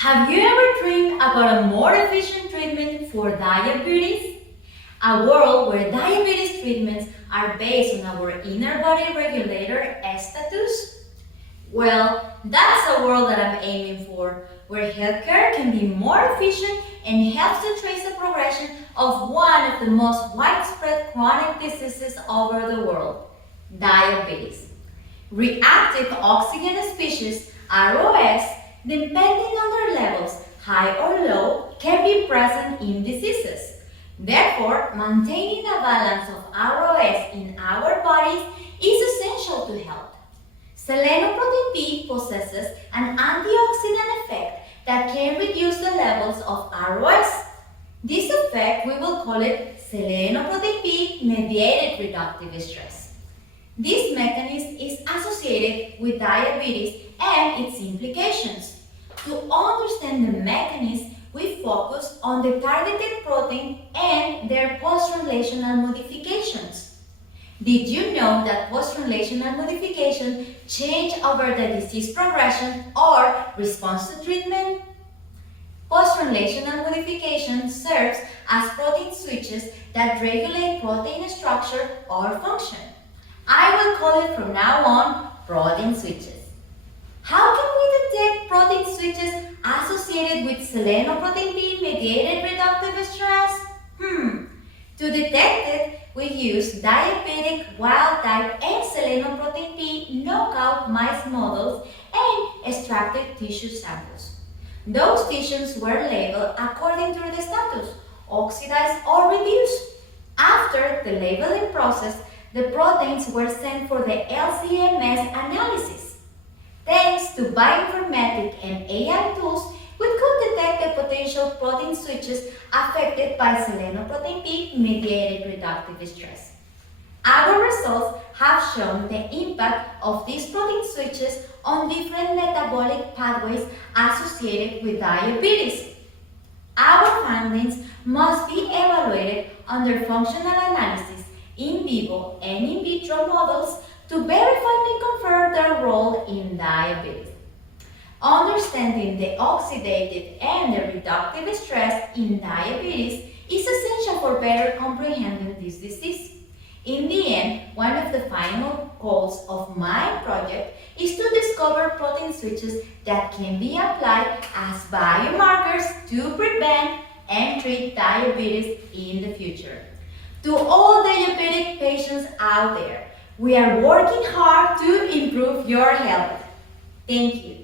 Have you ever dreamed about a more efficient treatment for diabetes? A world where diabetes treatments are based on our inner body regulator status? Well, that's a world that I'm aiming for, where healthcare can be more efficient and helps to trace the progression of one of the most widespread chronic diseases over the world, diabetes. Reactive oxygen species, ROS, depending on their levels, high or low, can be present in diseases. Therefore, maintaining a balance of ROS in our bodies is essential to health. Selenoprotein B possesses an antioxidant effect that can reduce the levels of ROS. This effect, we will call it selenoprotein B mediated reductive stress. This mechanism is associated with diabetes and its implications. To understand the mechanism, we focus on the targeted protein and their post-translational modifications. Did you know that post-translational modifications change over the disease progression or response to treatment? Post-translational modification serves as protein switches that regulate protein structure or function. I will call it from now on protein switches. How can we detect protein switches associated with selenoprotein B mediated reductive stress? To detect it, we use diabetic wild type and selenoprotein B knockout mice models and extracted tissue samples. Those tissues were labeled according to the status, oxidized or reduced. After the labeling process, the proteins were sent for the LC-MS analysis. Thanks to bioinformatic and AI tools, we could detect the potential protein switches affected by selenoprotein B mediated reductive stress. Our results have shown the impact of these protein switches on different metabolic pathways associated with diabetes. Our findings must be evaluated under functional analysis in vivo and in vitro models to verify and confirm their role in diabetes. Understanding the oxidative and the reductive stress in diabetes is essential for better comprehending this disease. In the end, one of the final goals of my project is to discover protein switches that can be applied as biomarkers to prevent and treat diabetes in the future. To all diabetic patients out there, we are working hard to improve your health. Thank you.